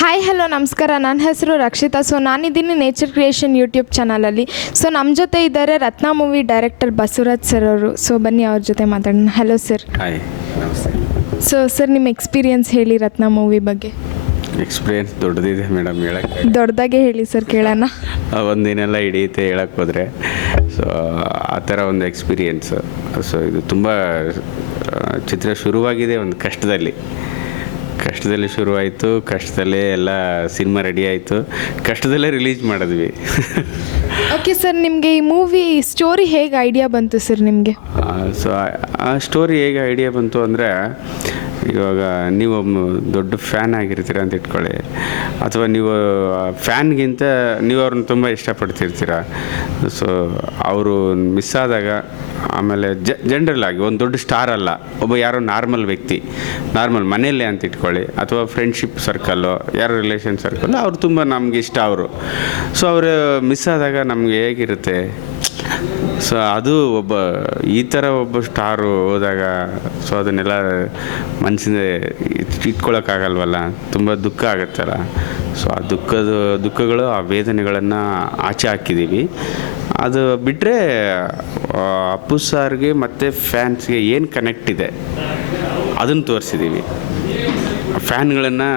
Hi hello ನಮಸ್ಕಾರ. ನನ್ನ ಹೆಸರು ರಕ್ಷಿತಾ. ಸೊ ನಾನಿದ್ದೀನಿ ನೇಚರ್ ಕ್ರಿಯೇಷನ್ ಯೂಟ್ಯೂಬ್ ಚಾನಲಲ್ಲಿ. ಸೊ ನಮ್ಮ ಜೊತೆ ಇದ್ದಾರೆ Ratna movie director Basavaraj sir ಅವರು. ಸೊ ಬನ್ನಿ ಅವ್ರ ಜೊತೆ ಮಾತಾಡೋಣ. Hello sir. ಹಾಯ್ ನಮಸ್ತೆ. ಸೊ ಸರ್ ನಿಮ್ಮ ಎಕ್ಸ್ಪೀರಿಯನ್ಸ್ ಹೇಳಿ ರತ್ನ ಮೂವಿ ಬಗ್ಗೆ. ಎಕ್ಸ್ಪೀರಿಯನ್ಸ್ ದೊಡ್ಡದಿದೆ ಮೇಡಮ್, ಹೇಳಕ್ಕೆ ದೊಡ್ಡದಾಗೆ ಹೇಳಿ ಸರ್, ಕೇಳೋಣ. ಒಂದಿನೆಲ್ಲ ಹಿಡಿಯುತ್ತೆ ಹೇಳಕ್ಕೆ ಹೋದರೆ. ಸೊ ಆ ಥರ ಒಂದು ಎಕ್ಸ್ಪೀರಿಯೆನ್ಸು. ಸೊ ಇದು ತುಂಬ ಚಿತ್ರ ಶುರುವಾಗಿದೆ ಒಂದು ಕಷ್ಟದಲ್ಲಿ ಶುರುವಾಯಿತು, ಕಷ್ಟದಲ್ಲೇ ಎಲ್ಲ ಸಿನಿಮಾ ರೆಡಿ ಆಯಿತು, ಕಷ್ಟದಲ್ಲೇ ರಿಲೀಸ್ ಮಾಡಿದ್ವಿ. ಓಕೆ ಸರ್, ನಿಮಗೆ ಈ ಮೂವಿ ಸ್ಟೋರಿ ಹೇಗೆ ಐಡಿಯಾ ಬಂತು ಸರ್ ನಿಮಗೆ? ಸೊ ಆ ಸ್ಟೋರಿ ಹೇಗೆ ಐಡಿಯಾ ಬಂತು ಅಂದರೆ, ಇವಾಗ ನೀವು ದೊಡ್ಡ ಫ್ಯಾನ್ ಆಗಿರ್ತೀರ ಅಂತ ಇಟ್ಕೊಳ್ಳಿ, ಅಥವಾ ನೀವು ಫ್ಯಾನ್ಗಿಂತ ನೀವು ಅವ್ರನ್ನ ತುಂಬ ಇಷ್ಟಪಡ್ತಿರ್ತೀರ. ಸೊ ಅವರು ಮಿಸ್ ಆದಾಗ, ಆಮೇಲೆ ಜನರಲ್ ಆಗಿ ಒಂದು ದೊಡ್ಡ ಸ್ಟಾರ್ ಅಲ್ಲ, ಒಬ್ಬ ಯಾರೋ ನಾರ್ಮಲ್ ವ್ಯಕ್ತಿ, ನಾರ್ಮಲ್ ಮನೆಯಲ್ಲೇ ಅಂತ ಇಟ್ಕೊಳ್ಳಿ, ಅಥವಾ ಫ್ರೆಂಡ್ಶಿಪ್ ಸರ್ಕಲ್ಲು, ಯಾರೋ ರಿಲೇಷನ್ ಸರ್ಕಲ್ಲು, ಅವ್ರು ತುಂಬ ನಮ್ಗೆ ಇಷ್ಟ ಅವರು. ಸೊ ಅವರು ಮಿಸ್ ಆದಾಗ ನಮಗೆ ಹೇಗಿರುತ್ತೆ. ಸೊ ಅದು ಈ ಥರ ಒಬ್ಬ ಸ್ಟಾರು ಹೋದಾಗ, ಸೊ ಅದನ್ನೆಲ್ಲ ಮನಸ್ಸಿಂದ ಇಟ್ಕೊಳ್ಳೋಕ್ಕಾಗಲ್ವಲ್ಲ, ತುಂಬ ದುಃಖ ಆಗುತ್ತಲ್ಲ. ಸೊ ಆ ದುಃಖಗಳು, ಆ ವೇದನೆಗಳನ್ನು ಆಚೆ ಹಾಕಿದ್ದೀವಿ. ಅದು ಬಿಟ್ಟರೆ ಅಪ್ಪು ಸಾರ್ಗೆ ಮತ್ತು ಫ್ಯಾನ್ಸ್ಗೆ ಏನು ಕನೆಕ್ಟ್ ಇದೆ ಅದನ್ನು ತೋರಿಸಿದ್ದೀವಿ. ಫ್ಯಾನ್ಗಳನ್ನು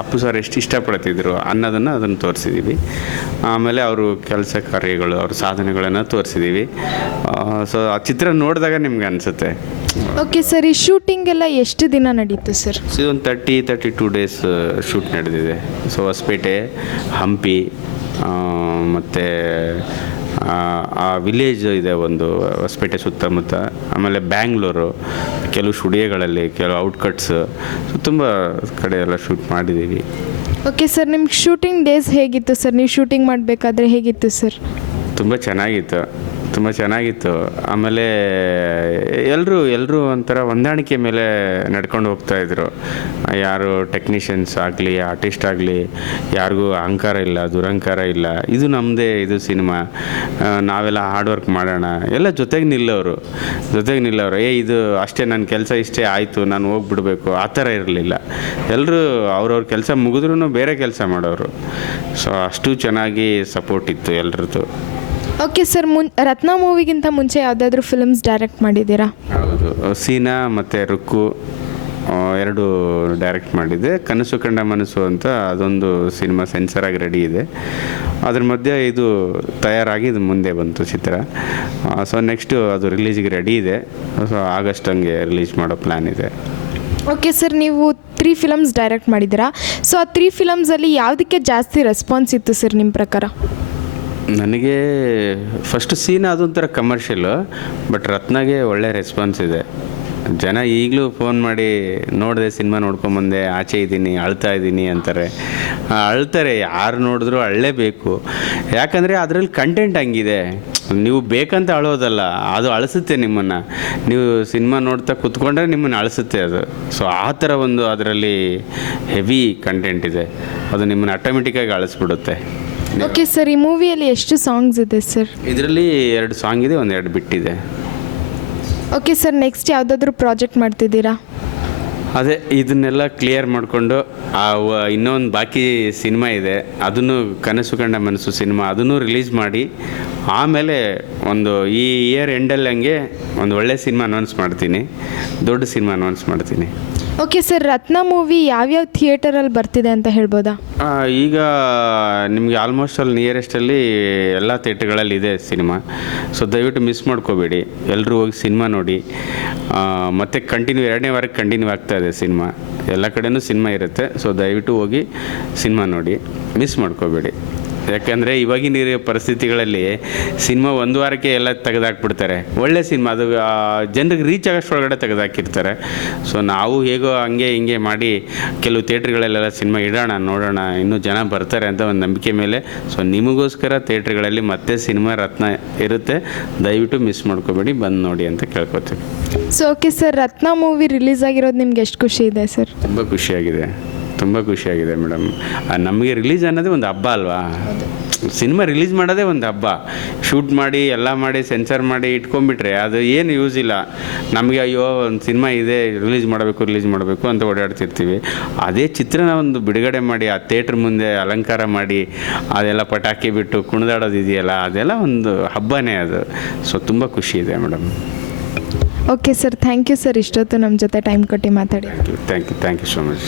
ಅಪ್ಪು ಸಾರ್ ಎಷ್ಟು ಇಷ್ಟಪಡ್ತಿದ್ರು ಅದನ್ನು ತೋರಿಸಿದ್ದೀವಿ. ಆಮೇಲೆ ಅವರು ಕೆಲಸ ಕಾರ್ಯಗಳು, ಅವ್ರ ಸಾಧನೆಗಳನ್ನು ತೋರಿಸಿದ್ದೀವಿ. ಸೊ ಆ ಚಿತ್ರ ನೋಡಿದಾಗ ನಿಮ್ಗೆ ಅನಿಸುತ್ತೆ. ಓಕೆ ಸರ್, ಈ ಶೂಟಿಂಗ್ ಎಲ್ಲ ಎಷ್ಟು ದಿನ ನಡೀತು ಸರ್? ಸೊ ಒಂದು 32 ಡೇಸ್ ಶೂಟ್ ನಡೆದಿದೆ. ಸೊ ಹೊಸಪೇಟೆ, ಹಂಪಿ, ಮತ್ತು ಆ ವಿಲೇಜ್ ಇದೆ ಒಂದು ಹೊಸಪೇಟೆ ಸುತ್ತಮುತ್ತ, ಆಮೇಲೆ ಬ್ಯಾಂಗ್ಳೂರು, ಕೆಲವು ಸ್ಟುಡಿಯೋಗಳಲ್ಲಿ, ಕೆಲವು ಔಟ್ಕಟ್ಸ್, ಸೊ ತುಂಬ ಕಡೆ ಎಲ್ಲ ಶೂಟ್ ಮಾಡಿದ್ದೀವಿ. ಓಕೆ ಸರ್, ನಿಮ್ಗೆ ಶೂಟಿಂಗ್ ಡೇಸ್ ಹೇಗಿತ್ತು ಸರ್? ನೀವು ಶೂಟಿಂಗ್ ಮಾಡಬೇಕಾದ್ರೆ ಹೇಗಿತ್ತು ಸರ್? ತುಂಬ ಚೆನ್ನಾಗಿತ್ತು. ಆಮೇಲೆ ಎಲ್ಲರೂ ಒಂಥರ ಹೊಂದಾಣಿಕೆ ಮೇಲೆ ನಡ್ಕೊಂಡು ಹೋಗ್ತಾಯಿದ್ರು. ಯಾರು ಟೆಕ್ನಿಷಿಯನ್ಸ್ ಆಗಲಿ, ಆರ್ಟಿಸ್ಟ್ ಆಗಲಿ, ಯಾರಿಗೂ ಅಹಂಕಾರ ಇಲ್ಲ, ದುರಹಂಕಾರ ಇಲ್ಲ. ಇದು ನಮ್ಮದೇ, ಇದು ಸಿನಿಮಾ, ನಾವೆಲ್ಲ ಹಾರ್ಡ್ ವರ್ಕ್ ಮಾಡೋಣ, ಎಲ್ಲ ಜೊತೆಗೆ ನಿಲ್ಲೋರು. ಇದು ಅಷ್ಟೇ, ನನ್ನ ಕೆಲಸ ಇಷ್ಟೇ ಆಯಿತು, ನಾನು ಹೋಗ್ಬಿಡ್ಬೇಕು, ಆ ಥರ ಇರಲಿಲ್ಲ. ಎಲ್ಲರೂ ಅವ್ರವ್ರ ಕೆಲಸ ಮುಗಿದ್ರೂ ಬೇರೆ ಕೆಲಸ ಮಾಡೋರು. ಸೊ ಅಷ್ಟು ಚೆನ್ನಾಗಿ ಸಪೋರ್ಟ್ ಇತ್ತು ಎಲ್ರದ್ದು. ಓಕೆ ಸರ್, ರತ್ನ ಮೂವಿಗಿಂತ ಮುಂಚೆ ಯಾವುದಾದ್ರೂ ಫಿಲ್ಮ್ಸ್ ಡೈರೆಕ್ಟ್ ಮಾಡಿದ್ದೀರಾ? ಹೌದು, ಸೀನಾ ಮತ್ತು ರುಕ್ಕು ಎರಡು ಡೈರೆಕ್ಟ್ ಮಾಡಿದ್ದೆ. ಕನಸು ಕಂಡ ಮನಸ್ಸು ಅಂತ ಅದೊಂದು ಸಿನಿಮಾ ಸೆನ್ಸರ್ ಆಗಿ ರೆಡಿ ಇದೆ. ಅದ್ರ ಮಧ್ಯೆ ಇದು ತಯಾರಾಗಿ ಇದು ಮುಂದೆ ಬಂತು ಚಿತ್ರ. ಸೊ ನೆಕ್ಸ್ಟು ಅದು ರಿಲೀಸಿಗೆ ರೆಡಿ ಇದೆ. ಸೊ ಆಗಸ್ಟ್ ಹಂಗೆ ರಿಲೀಸ್ ಮಾಡೋ ಪ್ಲ್ಯಾನ್ ಇದೆ. ಓಕೆ ಸರ್, ನೀವು 3 ಫಿಲಮ್ಸ್ ಡೈರೆಕ್ಟ್ ಮಾಡಿದ್ದೀರಾ. ಸೊ ಆ 3 ಫಿಲಮ್ಸಲ್ಲಿ ಯಾವುದಕ್ಕೆ ಜಾಸ್ತಿ ರೆಸ್ಪಾನ್ಸ್ ಇತ್ತು ಸರ್ ನಿಮ್ಮ ಪ್ರಕಾರ? ನನಗೆ ಫಸ್ಟ್ ಸೀನ್ ಅದೊಂಥರ ಕಮರ್ಷಿಯಲು, ಬಟ್ ರತ್ನಾಗೆ ಒಳ್ಳೆ ರೆಸ್ಪಾನ್ಸ್ ಇದೆ. ಜನ ಈಗಲೂ ಫೋನ್ ಮಾಡಿ, ನೋಡಿದೆ ಸಿನಿಮಾ ನೋಡ್ಕೊಂಬಂದೆ, ಆಚೆ ಇದ್ದೀನಿ, ಅಳ್ತಾ ಇದ್ದೀನಿ ಅಂತಾರೆ. ಯಾರು ನೋಡಿದ್ರು ಅಳ್ಳೇಬೇಕು. ಯಾಕಂದರೆ ಅದರಲ್ಲಿ ಕಂಟೆಂಟ್ ಹಂಗಿದೆ. ನೀವು ಬೇಕಂತ ಅಳೋದಲ್ಲ, ಅದು ಅಳಿಸುತ್ತೆ ನಿಮ್ಮನ್ನು. ನೀವು ಸಿನಿಮಾ ನೋಡ್ತಾ ಕೂತ್ಕೊಂಡ್ರೆ ನಿಮ್ಮನ್ನು ಅಳಿಸುತ್ತೆ ಅದು. ಸೊ ಆ ಥರ ಒಂದು ಅದರಲ್ಲಿ ಹೆವಿ ಕಂಟೆಂಟ್ ಇದೆ. ಅದು ನಿಮ್ಮನ್ನು ಆಟೋಮೆಟಿಕ್ಕಾಗಿ ಅಳಿಸ್ಬಿಡುತ್ತೆ. ಓಕೆ ಸರ್, ಈ ಮೂವಿಯಲ್ಲಿ ಎಷ್ಟು ಸಾಂಗ್ಸ್ ಇದೆ ಸರ್? ಇದರಲ್ಲಿ 2 ಸಾಂಗ್ ಇದೆ, 2 ಬಿಟ್ಟಿದೆ. ಓಕೆ ಸರ್, ನೆಕ್ಸ್ಟ್ ಯಾವುದಾದ್ರೂ ಪ್ರಾಜೆಕ್ಟ್ ಮಾಡ್ತಿದ್ದೀರಾ? ಅದೇ ಇದನ್ನೆಲ್ಲ ಕ್ಲಿಯರ್ ಮಾಡಿಕೊಂಡು ಇನ್ನೊಂದು ಬಾಕಿ ಸಿನಿಮಾ ಇದೆ, ಅದನ್ನು ಕನಸು ಕಂಡ ಮನಸ್ಸು ಸಿನಿಮಾ, ಅದನ್ನು ರಿಲೀಸ್ ಮಾಡಿ ಆಮೇಲೆ ಒಂದು ಈ ಇಯರ್ ಎಂಡಲ್ಲಿ ಹಂಗೆ ಒಂದು ಒಳ್ಳೆ ಸಿನಿಮಾ ಅನೌನ್ಸ್ ಮಾಡ್ತೀನಿ, ದೊಡ್ಡ ಸಿನಿಮಾ ಅನೌನ್ಸ್ ಮಾಡ್ತೀನಿ. ಓಕೆ ಸರ್, ರತ್ನ ಮೂವಿ ಯಾವ್ಯಾವ ಥಿಯೇಟರಲ್ಲಿ ಬರ್ತಿದೆ ಅಂತ ಹೇಳ್ಬೋದಾ? ಈಗ ನಿಮಗೆ ಆಲ್ಮೋಸ್ಟ್ ಅಲ್ಲಿ ನಿಯರೆಸ್ಟಲ್ಲಿ ಎಲ್ಲ ಥಿಯೇಟರ್ಗಳಲ್ಲಿ ಇದೆ ಸಿನಿಮಾ. ಸೊ ದಯವಿಟ್ಟು ಮಿಸ್ ಮಾಡ್ಕೋಬೇಡಿ, ಎಲ್ಲರೂ ಹೋಗಿ ಸಿನಿಮಾ ನೋಡಿ. ಮತ್ತು ಕಂಟಿನ್ಯೂ 2ನೇ ವಾರಕ್ಕೆ ಕಂಟಿನ್ಯೂ ಆಗ್ತಾ ಇದೆ ಸಿನಿಮಾ, ಎಲ್ಲ ಕಡೆಯೂ ಸಿನಿಮಾ ಇರುತ್ತೆ. ಸೊ ದಯವಿಟ್ಟು ಹೋಗಿ ಸಿನಿಮಾ ನೋಡಿ, ಮಿಸ್ ಮಾಡ್ಕೋಬೇಡಿ. ಯಾಕೆಂದರೆ ಇವಾಗಿನ ಪರಿಸ್ಥಿತಿಗಳಲ್ಲಿ ಸಿನಿಮಾ 1 ವಾರಕ್ಕೆ ಎಲ್ಲ ತೆಗೆದಾಕ್ಬಿಡ್ತಾರೆ. ಒಳ್ಳೆ ಸಿನಿಮಾ ಅದು ಜನರಿಗೆ ರೀಚ್ ಆಗೋಷ್ಟೊಳಗಡೆ ತೆಗೆದಾಕಿರ್ತಾರೆ. ಸೊ ನಾವು ಹೇಗೋ ಹಂಗೆ ಹಿಂಗೆ ಮಾಡಿ ಕೆಲವು ಥಿಯೇಟ್ರ್ಗಳಲ್ಲೆಲ್ಲ ಸಿನಿಮಾ ಇಡೋಣ, ನೋಡೋಣ, ಇನ್ನೂ ಜನ ಬರ್ತಾರೆ ಅಂತ ಒಂದು ನಂಬಿಕೆ ಮೇಲೆ. ಸೊ ನಿಮಗೋಸ್ಕರ ಥಿಯೇಟ್ರ್ಗಳಲ್ಲಿ ಮತ್ತೆ ಸಿನಿಮಾ ರತ್ನ ಇರುತ್ತೆ, ದಯವಿಟ್ಟು ಮಿಸ್ ಮಾಡ್ಕೋಬೇಡಿ, ಬಂದು ನೋಡಿ ಅಂತ ಕೇಳ್ಕೊತೀವಿ. ಸೊ ಓಕೆ ಸರ್, ರತ್ನ ಮೂವಿ ರಿಲೀಸ್ ಆಗಿರೋದು ನಿಮ್ಗೆ ಎಷ್ಟು ಖುಷಿ ಇದೆ ಸರ್? ತುಂಬ ಖುಷಿಯಾಗಿದೆ. ತುಂಬ ಖುಷಿಯಾಗಿದೆ ಮೇಡಮ್. ನಮಗೆ ರಿಲೀಸ್ ಅನ್ನೋದೇ ಒಂದು ಹಬ್ಬ ಅಲ್ವಾ? ಸಿನಿಮಾ ರಿಲೀಸ್ ಮಾಡೋದೇ ಒಂದು ಹಬ್ಬ. ಶೂಟ್ ಮಾಡಿ ಎಲ್ಲ ಮಾಡಿ ಸೆನ್ಸರ್ ಮಾಡಿ ಇಟ್ಕೊಂಡ್ಬಿಟ್ರೆ ಅದು ಏನು ಯೂಸ್ ಇಲ್ಲ. ನಮಗೆ ಅಯ್ಯೋ ಒಂದು ಸಿನಿಮಾ ಇದೆ ರಿಲೀಸ್ ಮಾಡಬೇಕು ಅಂತ ಓಡಾಡ್ತಿರ್ತೀವಿ. ಅದೇ ಚಿತ್ರನ ಒಂದು ಬಿಡುಗಡೆ ಮಾಡಿ ಆ ಥಿಯೇಟ್ರ್ ಮುಂದೆ ಅಲಂಕಾರ ಮಾಡಿ ಅದೆಲ್ಲ ಪಟಾಕಿ ಬಿಟ್ಟು ಕುಣಿದಾಡೋದು ಇದೆಯಲ್ಲ, ಅದೆಲ್ಲ ಒಂದು ಹಬ್ಬನೇ ಅದು. ಸೊ ತುಂಬ ಖುಷಿ ಇದೆ madam. Okay sir, thank you sir, ಇಷ್ಟೊತ್ತು ನಮ್ಮ ಜೊತೆ ಟೈಮ್ ಕೊಟ್ಟು ಮಾತಾಡಿ. Thank you so much.